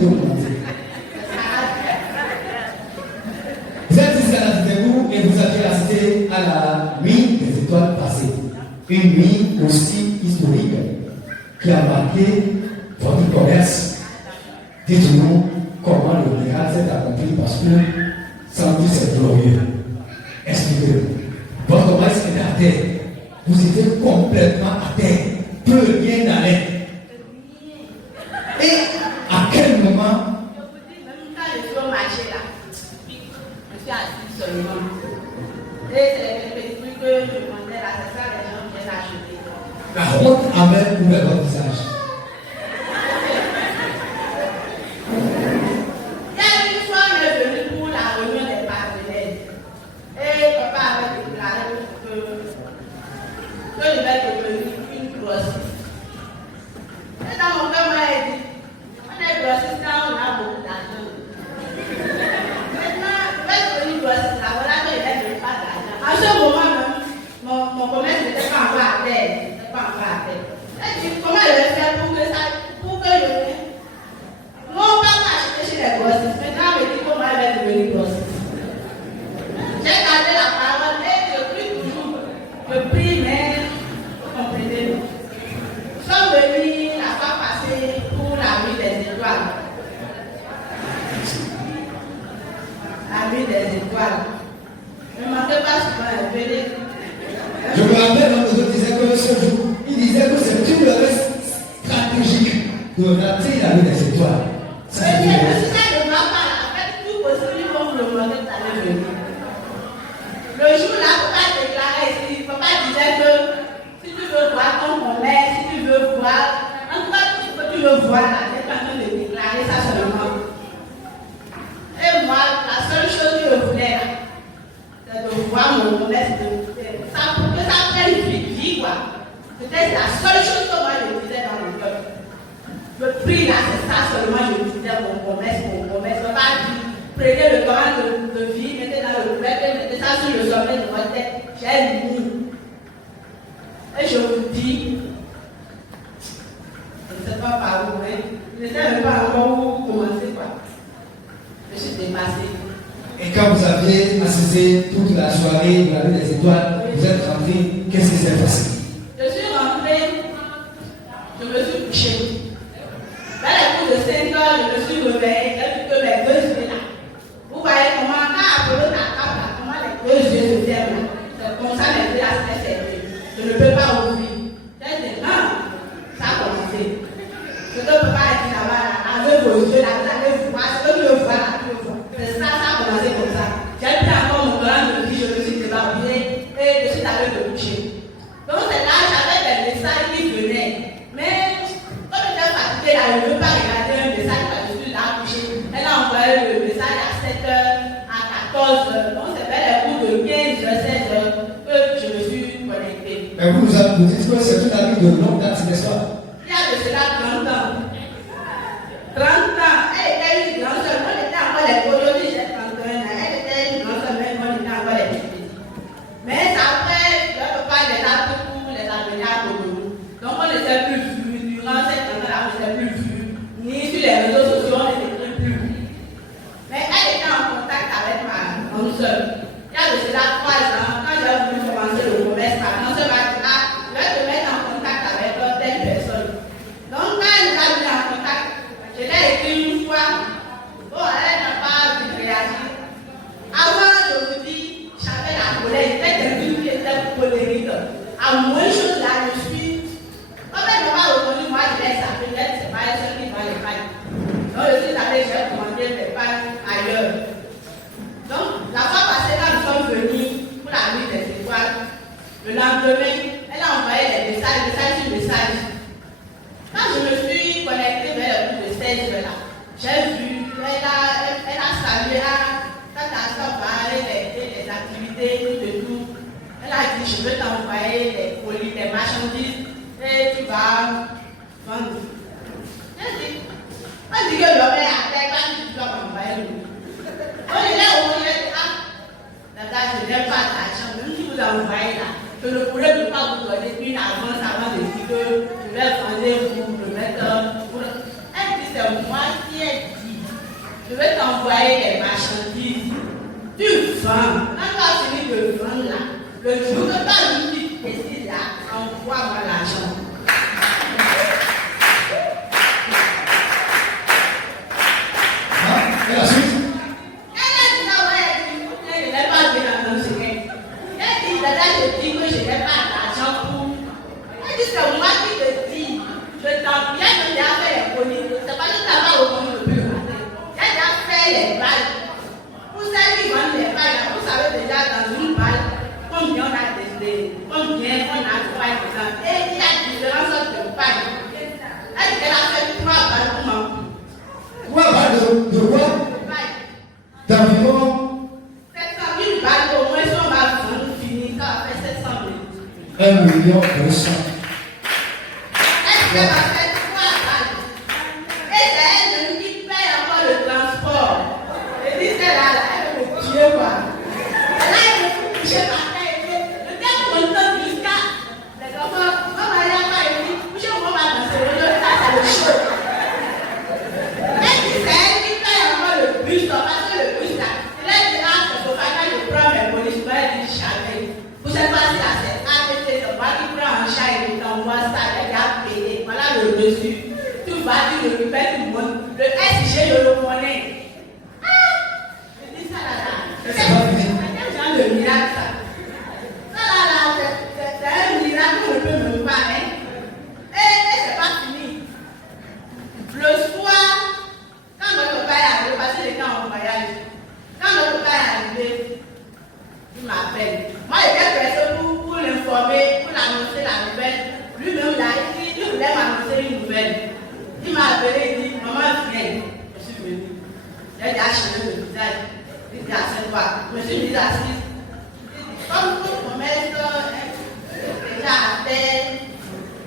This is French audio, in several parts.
de monter. Vous êtes ici à la Vidéo et vous avez assisté à la nuit des étoiles passées. Une nuit aussi historique qui a marqué votre commerce. Dites-nous comment le miracle s'est accompli parce que sans doute c'est glorieux. Expliquez-nous. Votre commerce était à terre. Vous étiez complètement à terre. Peu rien n'allait. Et à quel moment? Je vous dis, même quand je suis au marché là, je suis assis seulement. Et c'est les petits trucs que je vendais là, c'est ça les gens viennent acheter. La honte avait couvert votre visage. Il y a une fois, on est venu pour la réunion des partenaires. Et papa avait déclaré que je vais devenir une grossiste. Et dans mon cœur, moi, j'ai dit, on est grossiste quand on a beaucoup d'argent. Maintenant, je vais devenir grossiste, là, voilà que je n'ai pas d'argent. À ce moment même, mon commerce n'était pas encore à terre. Et puis, comment je vais faire pour que je non pas acheter chez les grossistes. Maintenant, on me dit comment elle va devenir grossiste. J'ai gardé la parole et je prie toujours. Je prie, mais vous comprenez. Nous sommes venus la fois passée pour la nuit des étoiles. La nuit des étoiles. Ne manquez pas souvent, venez. Je me rappelle, notre autre disait que ce jour, il disait que c'est une reste stratégique de rater la nuit des étoiles. Je suis ça de ma part, en fait, tout possible comme le monde allait venir. Le jour là, papa déclarait ici, papa disait que si tu veux voir ton commerce, si tu veux voir, en tout cas, tout ce que tu veux voir là, j'ai pas besoin de déclarer ça seulement. Et moi, la seule chose que je voulais là, c'est de voir mon commerce ça pour que ça prenne vie, quoi. C'était la seule chose que moi je disais dans mon cœur. Le prix là, c'est ça seulement, je disais mon commerce. Papa a dit, prenez le Coran de vie, mettez dans le couvercle, mettez ça sur le sommet de votre tête. J'ai mis. Et je vous dis, je ne sais pas par où, mais je ne sais même pas encore où commencer, quoi. Je suis dépassée. Et quand vous avez assisté toute la soirée de la nuit des étoiles, vous êtes rentré, qu'est-ce qui s'est passé? Je suis rentrée, je me suis couchée. Dans les coups de 5 heures, je me suis réveillée, j'ai vu que mes deux yeux là. Vous voyez comment, quand Apollo t'attrape là, comment les deux yeux se ferment là. C'est comme ça, mes yeux là, c'était fermé. Je ne peux pas ouvrir. J'ai dit, non, ça a commencé. Ce que papa a dit là-bas, là, avec vos yeux là, vous allez voir, ce que tu veux voir là, tu veux voir. C'est ça, ça a commencé comme ça. J'ai pris encore mon Coran de vie, je me suis débarbillée et je suis allée me coucher. Donc c'est là, j'avais des messages qui venaient. Mais quand j'étais fatiguée là, je ne veux pas regarder un message parce que je suis là couchée. Elle a envoyé le message à 7h, à 14h. Donc c'est vers les coups de 15h, 16h que je me suis connectée. Mais vous nous dites que c'est une amie de longue date, n'est-ce pas? Il y a de cela 30 ans. 30 ans. Elle était une grande soeur. Moi j'étais encore les aujourd'hui, j'ai 31 ans. Elle était une grande soeur, même moi j'étais encore les petites. Mais après, le papa les a beaucoup les amenés à Bodo. Donc on n'était plus vus. Durant cette année-là, on n'était plus vus. Ni sur les réseaux sociaux, on n'était plus vus. Mais elle était en contact avec ma grande soeur. Il y a de cela 3 ans, quand j'ai voulu commencer le commerce, ma grande soeur m'a dit, ah, je vais te mettre en contact avec telle personne. Donc quand elle nous a mis en contact, je l'ai écrit une fois. Bon, elle n'a pas dû réagir. Avant, je vous dis, j'avais la colère. J'étais quelqu'un qui était colérique. À moins chose là, je suis. Comme elle ne m'a pas reconnu, moi je l'ai sapé. C'est pas elle qui va les pailles. Donc je suis allée, j'ai commandé mes pailles ailleurs. Donc la fois passée, quand nous sommes venus pour la nuit des étoiles, le lendemain, elle a envoyé les messages sur message. Quand je me suis connectée vers le coup de 16 heures là, j'ai vu, elle a salué, quand ta soeur va aller les activités, tout de tout. Elle a dit, je veux t'envoyer les colis, les marchandises, et tu vas vendre. J'ai dit, on dit que l'homme est à terre, quand tu dois m'envoyer le colis. Donc il est au milieu, là, je n'ai pas d'argent, même si vous envoyez là, je ne pourrais pas vous donner une avance avant de dire que je vais vendre pour le mettre. Elle dit, c'est moi qui ai je vais t'envoyer des marchandises. Tu vends. Quand tu as fini de vendre là, le jour de ta vie, tu décides là, envoie-moi l'argent. Et la suite? Elle a dit non, elle ne l'ai pas vu dans le secret. Elle dit, dada, je dis que je n'ai pas d'argent pour. Elle dit, c'est moi qui te dis. Je t'en viens de déjà faire les bonites. C'est pas que tu n'as pas reconnu le but. J'ai déjà fait les balles. Pour celles qui vendent les balles, vous savez déjà dans une balle combien on a testé, combien on a fait, par exemple. Et il y a différentes sortes de balles. Elle a fait 3 balles pour moi. 3 balles de quoi? D'environ 700 000 balles, au moins si on va vendre, finir, ça va faire 700 000. 1 million 200. Elle va faire 3 balles. Et c'est elle qui paye encore le transport. Et dit celle-là, elle veut me tuer quoi. Là, elle veut me toucher ma tête. Je t'ai content jusqu'à. Les enfants, maman, il n'y a pas écrit. Couchez, on va danser. Ça, c'est le show. Elle dit c'est elle qui paye encore le bus. Parce que le bus là, il a dit ah, c'est pour ça que je prends mes polices. Elle dit jamais. Vous savez pas si là, c'est APC, c'est moi qui prends en charge et t'envoie ça. Elle a payé. Voilà le reçu. Tu vas dire le repère tout le monde. Le SG, je le connais. Ah! Je dis ça là. C'est quel genre de miracle ça? Ça là, c'est un miracle qu'on ne peut même pas. Et c'est pas fini. Le soir, quand notre papa est arrivé, parce qu'il était en voyage, quand notre papa est arrivé, il m'appelle. Moi, j'étais pressé pour l'informer, pour l'annoncer la nouvelle. Lui-même, là, il voulait m'annoncer une nouvelle. Il m'a appelé, il dit, maman, viens. Je suis venu. J'ai déjà changé de visage. Il dit, assieds-toi. Je me suis mis assise. Comme tout commerce est déjà à terre,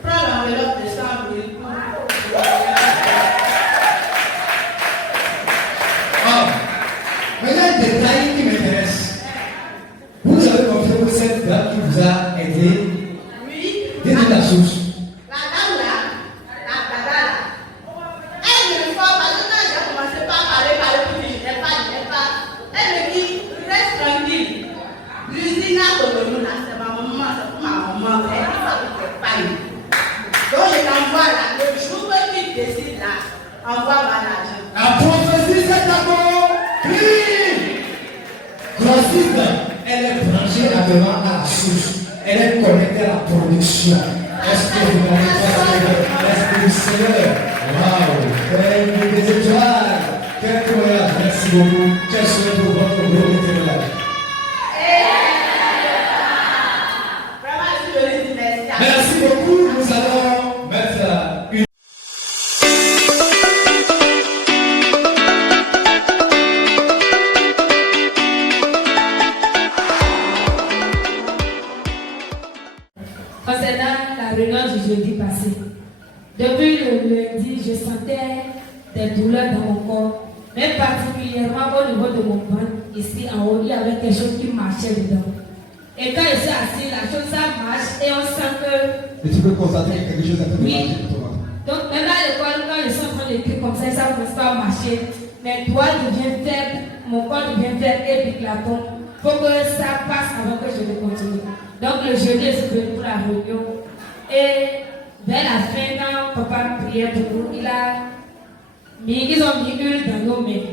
prends l'enveloppe de 100 000 Mais il y a un détail qui m'intéresse. Vous avez confié que cette dame qui vous a aidé. Oui. Dites la source. La dame là, la dada là, elle me force parce que quand j'ai commencé par parler, pour dire je n'ai pas, elle me dit, reste tranquille. L'usine à Cotonou là, c'est ma maman, c'est pour ma maman, elle dit ça pour tes pailles. Donc je t'envoie là, le jour que tu décides là, envoie-moi l'argent. La prophétie s'est accomplie. Grossiste, elle est branchée actuellement à la source. Elle est connectée à la production. Est-ce que vous n'avez pas l'Esprit du Seigneur? Waouh! Quelle des étoiles! Quel voyage! Merci beaucoup. Quel souhait pour votre gloire éternelle? Vraiment, je suis venue dire merci. Merci beaucoup. Nous allons mettre une. Concernant la réunion du jeudi passé, depuis le lundi, je sentais des douleurs dans mon corps, mais particulièrement au niveau de mon ventre, ici en haut, il y avait quelque chose qui marchait dedans. Et quand je suis assis, la chose ça marche et on sent que. Et tu peux constater que quelque chose est un peu Oui. magique pour toi. Donc même à l'école, quand je suis en train d'écrire comme ça commence pas à marcher. Mes doigts deviennent faibles, mon corps devient faible et éclatant. Il faut que ça passe avant que je ne continue. Donc le jeudi, je suis venu pour la réunion. Et vers la fin, quand papa priait pour nous, ils ont mis l'huile dans nos mains.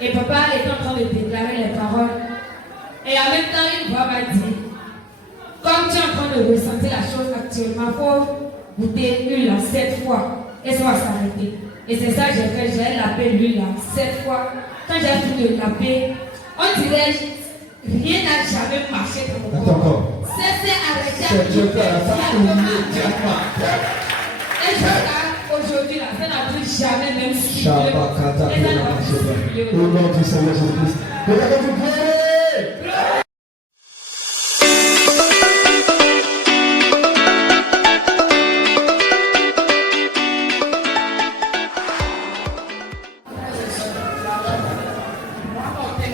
Et papa était en train de déclarer les paroles. Et en même temps, une voix m'a dit, comme tu es en train de ressentir la chose actuellement, il faut goûter l'huile 7 fois. Et ça va s'arrêter. Et c'est ça que j'ai fait, j'ai lapé l'huile 7 fois. Quand j'ai fini de laper, on dirait rien n'a jamais marché dans mon corps. C'est arrêté. C'est Dieu qui a fait immédiatement. Et jusqu'à aujourd'hui, là, ça n'a plus jamais même soufflé. Shabakata, Et ça n'a plus soufflé. au nom du Seigneur Jésus-Christ. Regardez-vous,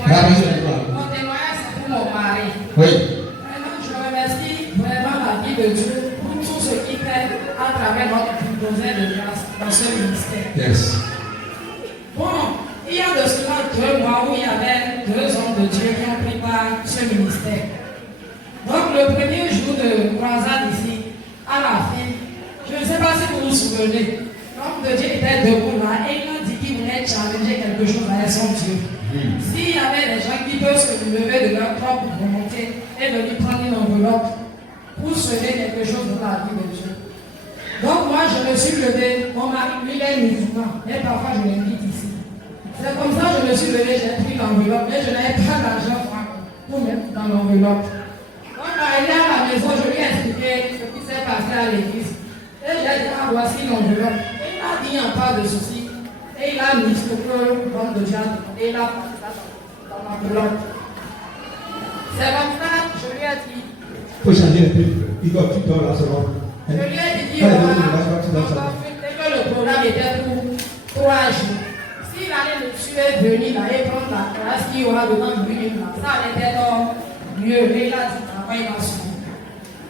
Mon témoignage, c'est pour mon mari. oui. Vraiment, je remercie vraiment la vie de Dieu pour tout ce qu'il fait à travers notre besoin de grâce dans ce ministère. Yes. Bon, il il y a de cela 2 mois où il y avait 2 hommes de Dieu qui ont pris part ce ministère. Donc le premier jour de croisade ici, à la fin, je ne sais pas si vous vous souvenez, l'homme de Dieu était debout là et il a dit qu'il voulait challenger quelque chose avec son Dieu. S'il y avait des gens qui peuvent se lever de leur propre volonté et venir prendre une enveloppe pour sauver quelque chose dans la vie de Dieu. Donc moi je me suis levé, mon mari lui il est musulman, mais parfois je l'invite ici. C'est comme ça que je me suis levé, j'ai pris l'enveloppe, mais je n'avais pas d'argent pour mettre dans l'enveloppe. Quand on est arrivé à la maison, je lui ai expliqué ce qui s'est passé à l'église. Et j'ai dit, voici l'enveloppe. Il a dit, il n'y a pas de souci. Et il a mis ce que l'homme de Dieu a demandé, il a mis ça dans l'enveloppe. C'est comme ça, je lui ai dit. Il faut changer un peu. Il doit tout dans la seconde. Je lui ai dit, voilà, que le programme était pour 3 jours. S'il allait me tuer, venir, il allait prendre la classe qu'il y aura dedans lui, ça allait être mieux. Mais il a dit, il m'a suivi.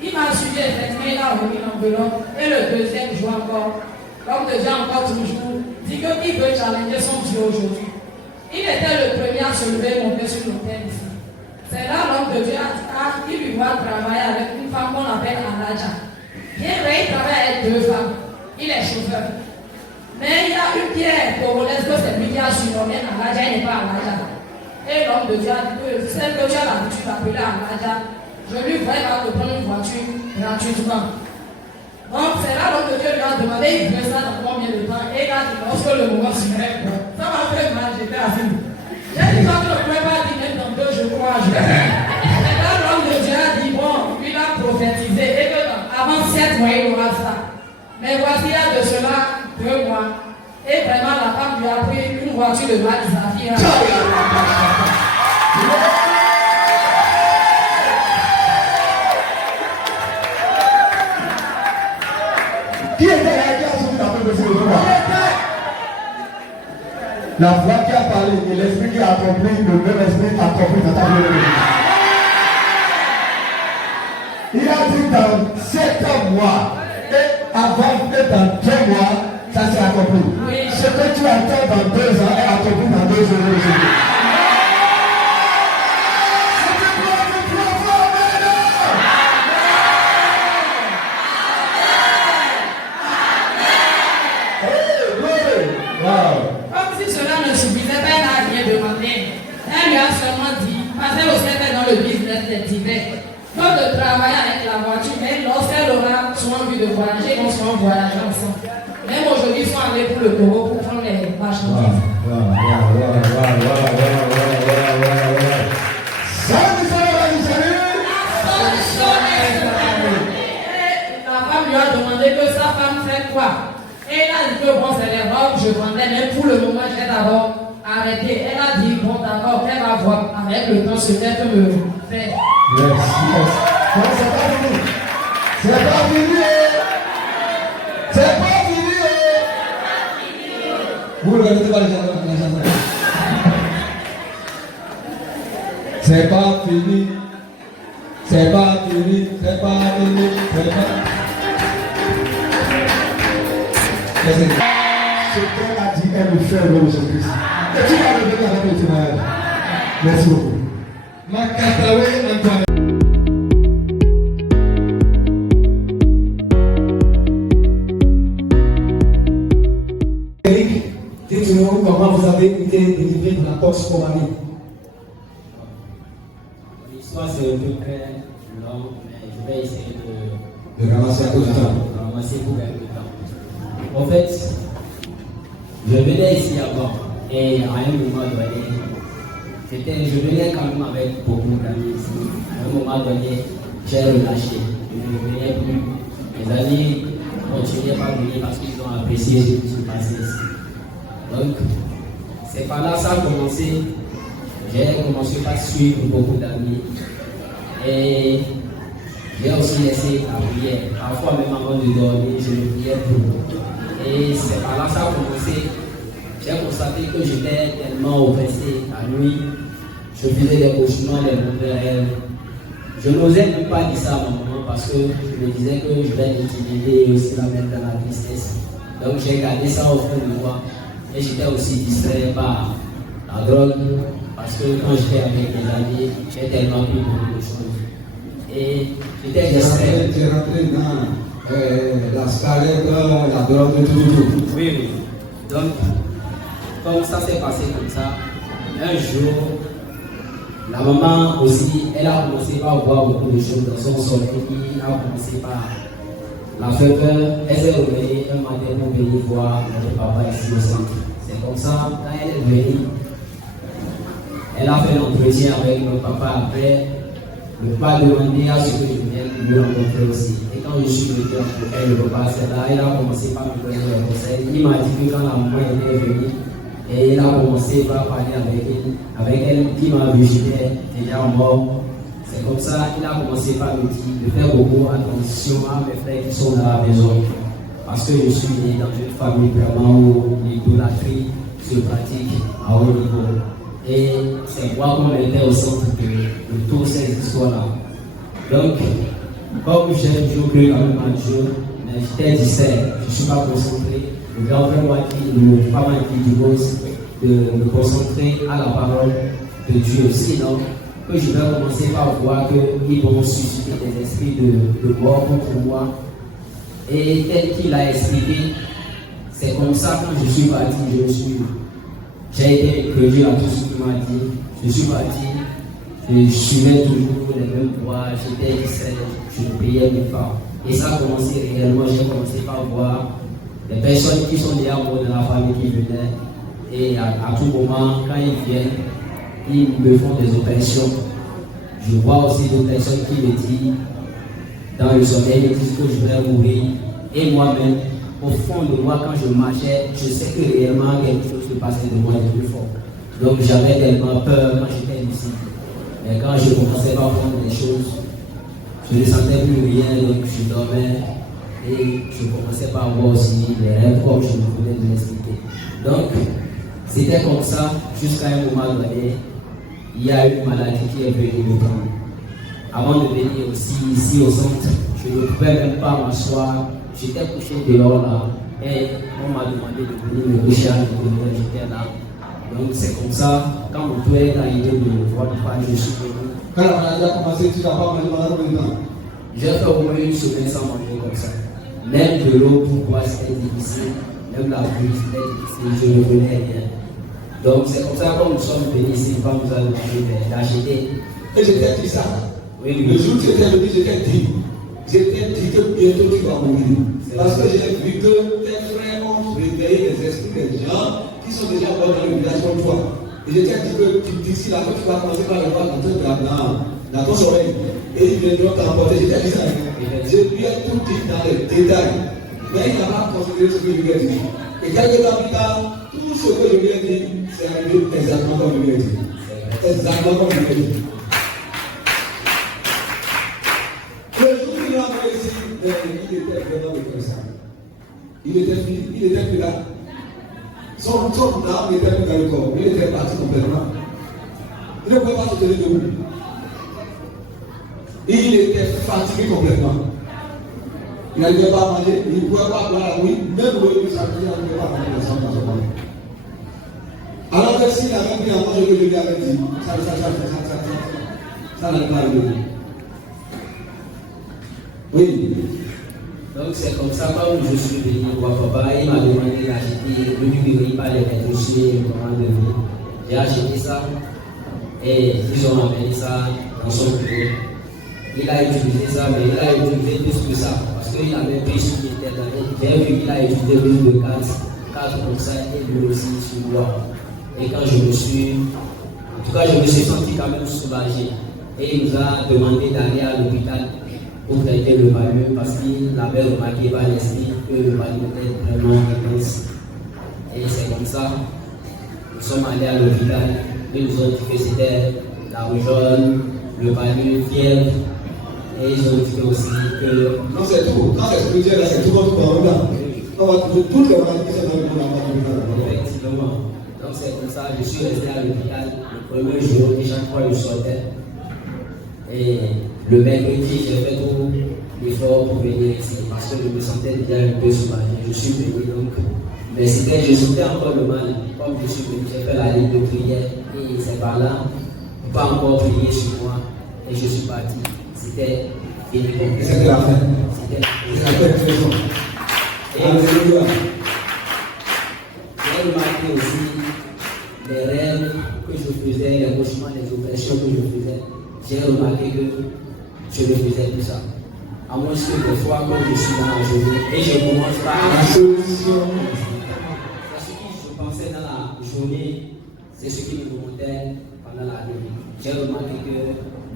Il m'a suivi, effectivement, il a remis l'enveloppe. Et le deuxième jour encore, l'homme de Dieu encore toujours, dit qu'il veut challenger son Dieu aujourd'hui. Il était le premier à se lever et monter sur l'hôtel ici. C'est là l'homme de Dieu a dit, il lui voit travailler avec une femme qu'on appelle Aladja. Bien vrai, il travaille avec 2 femmes. Il est chauffeur. Mais il y a une pierre congolaise que c'est lui qui a surnommé Aladja, il n'est pas Aladja. Et l'homme de Dieu a dit que celle que tu as l'habitude d'appeler Aladja, je lui voyais pas te prendre une voiture gratuitement. Donc c'est là l'homme de Dieu lui a demandé, il veut ça dans combien de temps? Et il a dit, lorsque le moment serait bon. Ça m'a fait mal, j'étais assis. J'ai dit, quand tu ne pouvais pas dire même dans 2 jours, 3 jours. Et là l'homme de Dieu a dit, bon, lui l'a prophétisé. Et que avant 7 mois, il aura ça. Mais voici, il y a de cela 2 mois. Et vraiment, la femme lui a pris une voiture de marque Zafira. Qui était là qui a soumis la paix de ce roi? La voix qui a parlé et l'esprit qui a accompli, le même esprit a accompli dans ta vie. Il a dit dans 7 mois et avant et dans 2 mois, ça s'est accompli. Oui. Ce que tu attends dans 2 ans est accompli dans 2 jours aujourd'hui. Comme si cela ne suffisait pas, elle n'a rien demandé. Elle lui a seulement dit, parce qu'elle aussi était dans le business des divers, pas de travailler avec la voiture, mais lorsqu'elle aura souvent envie de voyager, on sera voyager ensemble. Même aujourd'hui, ils sont allés pour le Togo pour prendre les marchandises. La femme lui a demandé que sa femme fait quoi? Et elle a dit que bon, c'est les robes, je vendais, mais pour le moment, je vais d'abord arrêter. Elle a dit, bon, d'accord, elle va voir avec le temps ce qu'elle peut me faire. Yes. Non, c'est pas fini. C'est pas fini. C'est pas fini. Vous ne regardez pas les chansons. C'est pas fini. C'est pas fini. C'est pas fini. C'est pas. Ce qu'elle a dit, elle le fait au nom de Jésus-Christ. Et tu vas revenir avec le témoignage. Merci beaucoup. Makatawe Antoine. Eric, dites-nous comment vous avez été délivré de la toxicomanie. L'histoire c'est un peu très long, mais je vais essayer De ramasser à cause du temps. ramasser pour gagner du temps. En fait, je venais ici avant et à un moment donné, je venais quand même avec beaucoup d'amis ici. À un moment donné, j'ai relâché. Je ne venais plus. Mes amis continuaient pas à venir parce qu'ils ont apprécié ce qui se passait ici. Donc, c'est par là que ça a commencé. J'ai commencé par suivre beaucoup d'amis. Et j'ai aussi laissé la prière. Parfois, même avant de dormir, je ne priais plus. Et c'est par là que ça a commencé. J'ai constaté que j'étais tellement oppressé la nuit. Je faisais des cauchemars, des mauvais rêves. Je n'osais même pas dire ça à ma maman parce que je me disais que je vais l'intimider et aussi la mettre dans la tristesse. Donc j'ai gardé ça au fond de moi. Et j'étais aussi distrait par la drogue, parce que quand j'étais avec mes amis, j'ai tellement pris beaucoup de choses. Et j'étais distrait. Tu es rentré dans la scarlette, la drogue, tout. Oui, oui. Donc, comme ça s'est passé comme ça, un jour, la maman aussi, elle a commencé par voir beaucoup de choses dans son sommeil. Elle a commencé par la faire peur. Elle s'est réveillée un matin pour venir voir notre papa ici au centre. C'est comme ça, quand elle est venue, elle a fait l'entretien avec notre papa après. Ne pas demander à ce que je vienne lui rencontrer aussi. Et quand je suis venu pour elle, le repas, c'est là, elle a commencé par me donner des conseils. Il m'a dit que quand la maman était venue, et il a commencé par parler avec elle, qui m'a vu, j'étais déjà mort. C'est comme ça qu'il a commencé par me dire de faire beaucoup attention à mes frères qui sont dans la maison. Parce que je suis né dans une famille vraiment où l'idolâtrie se pratique à haut niveau. Et c'est moi qu'on était au centre de toutes ces histoires-là. Donc, comme j'ai toujours cru quand même à Dieu, mais j'étais distrait, je ne suis pas concentré. Le grand frère m'a dit, pas mal qui divorce, de me concentrer à la parole de Dieu. Sinon, que je vais commencer par voir qu'ils vont susciter des esprits de mort contre moi. Et tel qu'il a expliqué, c'est comme ça quand je suis parti, j'ai été crédit à tout ce qu'il m'a dit. Je suis parti, je suivais toujours les mêmes voies, j'étais distrait, je payais mes parts. Et ça a commencé réellement, j'ai commencé par voir les personnes qui sont déjà mortes de la famille qui venaient. Et à tout moment, quand ils viennent, ils me font des opérations. Je vois aussi d'autres personnes qui me disent, dans le sommeil, ils disent que je vais mourir. Et moi-même, au fond de moi, quand je marchais, je sais que réellement quelque chose se passait de moi de plus fort. Donc j'avais tellement peur quand j'étais ici. Mais quand je commençais à prendre des choses, je ne sentais plus rien, donc je dormais. Et je commençais par voir aussi les rêves comme je me voulais de l'expliquer. Donc, c'était comme ça, jusqu'à un moment donné, il y a une maladie qui est venue me prendre. Avant de venir aussi ici au centre, je ne pouvais même pas m'asseoir. J'étais couché dehors là. Et on m'a demandé de venir me coucher à l'intérieur, j'étais là. Donc c'est comme ça, quand mon tour est arrivé de voir le pas, je suis venu. Quand la maladie a commencé, tu n'as pas mangé pendant combien de temps? J'ai fait au moins une semaine sans manger comme ça. Même de l'eau pour boire c'était difficile, même la pluie c'était difficile, je ne venais rien. Donc c'est comme ça quand nous sommes venus ici, quand nous avons d'acheter. Et j'étais dit ça. Oui, oui. Le jour où j'étais venu, j'étais dit que bientôt tu vas mourir. Parce que j'ai vu que tes frères ont réveillé les esprits des gens qui sont déjà morts dans le village comme toi. Et j'étais dit que d'ici là, tu vas commencer par les voir dans ton sommeil. Et ils viendront t'emporter. J'étais dit ça. J'ai bien tout dit dans les détails. Mais il n'a pas considéré ce que je lui ai dit. Et quelques temps plus tard, tout ce que je lui ai dit, c'est arrivé exactement comme je lui ai dit. Exactement comme je lui ai dit. Le jour où il est entré ici, il était vraiment dépressif. Il était plus là. Son âme n'était plus dans le corps. Il était parti complètement. Il ne pouvait pas se tenir debout. Il était fatigué complètement. Il n'arrivait pas à manger, il ne pouvait pas boire la nuit, même le samedi, il n'arrivait pas à manger ensemble dans son monde. Alors que s'il avait pris à manger, je lui avais dit, ça n'allait pas arriver. Oui. Donc c'est comme ça, quand je suis venu voir papa, il m'a demandé d'acheter le numérique par les dossiers, comment devenir. J'ai acheté ça et ils ont amené ça dans son bureau. Il a utilisé ça, mais il a utilisé plus que ça, parce qu'il avait pris ce qui était dans lui. J'ai vu qu'il a utilisé plus de 4 comme ça, et lui aussi sur moi. Et quand je me suis, en tout cas, je me suis senti quand même soulagé. Et il nous a demandé d'aller à l'hôpital pour traiter le palud, parce qu'il avait remarqué par l'esprit que le palud était vraiment intense. Et c'est comme ça, nous sommes allés à l'hôpital, et ils nous ont dit que c'était la rougeole, le palud, fièvre. Et ils ont dit aussi que. Non, c'est tout. Quand c'est spirituel, c'est tout votre corps. On va trouver toutes les maladies qui sont dans le monde. Effectivement. Donc c'est comme ça, je suis resté à l'hôpital le premier jour et chaque fois je sortais. Et le mercredi, j'ai fait tout l'effort pour venir ici parce que je me sentais déjà un peu soulagé. Je suis venu donc Mais je souffrais encore le mal. Comme j'ai fait la ligne de prière et c'est par là, pas encore prier sur moi et je suis parti. C'était fini. C'était la fin. C'était la fin. Alléluia. J'ai remarqué aussi les rêves que je faisais, les cauchemars, les opérations que je faisais. J'ai remarqué que je ne faisais plus ça. À moins que des fois, quand je suis dans la journée et je commence par la solution. C'est ce que je pensais dans la journée, c'est ce qui me remontait pendant la nuit. J'ai remarqué que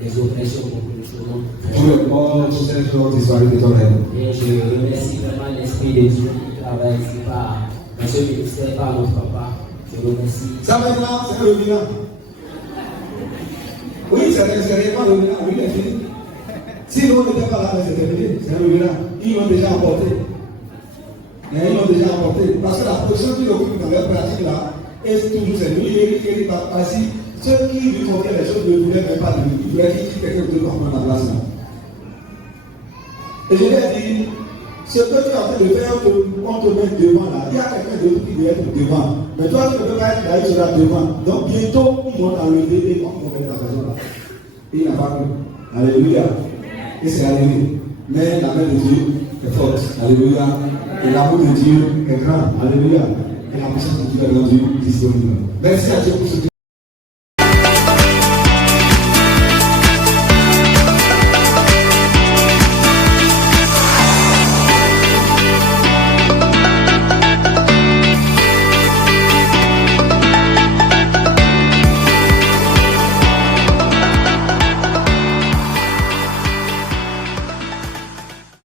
les oppressions, beaucoup de choses. Dieu est mort, tout ce jour disparu de ton rêve. Et je remercie vraiment l'Esprit de Dieu qui travaille ici dans ce ministère, par notre papa. Je remercie. Ça maintenant, c'est le bilan. Oui, c'est réellement le bilan. Oui, c'est fini. Si nous n'étions pas là, c'est terminé. C'est le bilan. Ils l'ont déjà apporté. Mais ils l'ont déjà apporté. Parce que la position qu'ils occupent dans leur pratique là, est toujours c'est lui, il va passer. Ceux qui lui confiaient les choses ne voulaient même pas lui. Ils voulaient qu'il quelqu'un d'autre pour prendre la place là. Et je lui ai dit, ce que tu es en train de faire, on te met devant là. Il y a quelqu'un d'autre qui doit être devant. Mais toi, tu ne peux pas être là, il sera devant. Donc bientôt, ils vont t'enlever et ils vont mettre la personne là. Et il n'a pas cru. Alléluia. Et c'est arrivé. Mais la main de Dieu est forte. Alléluia. Et l'amour de Dieu est grand. Alléluia. Et la puissance de Dieu est rendue disponible. Merci à Dieu pour ce que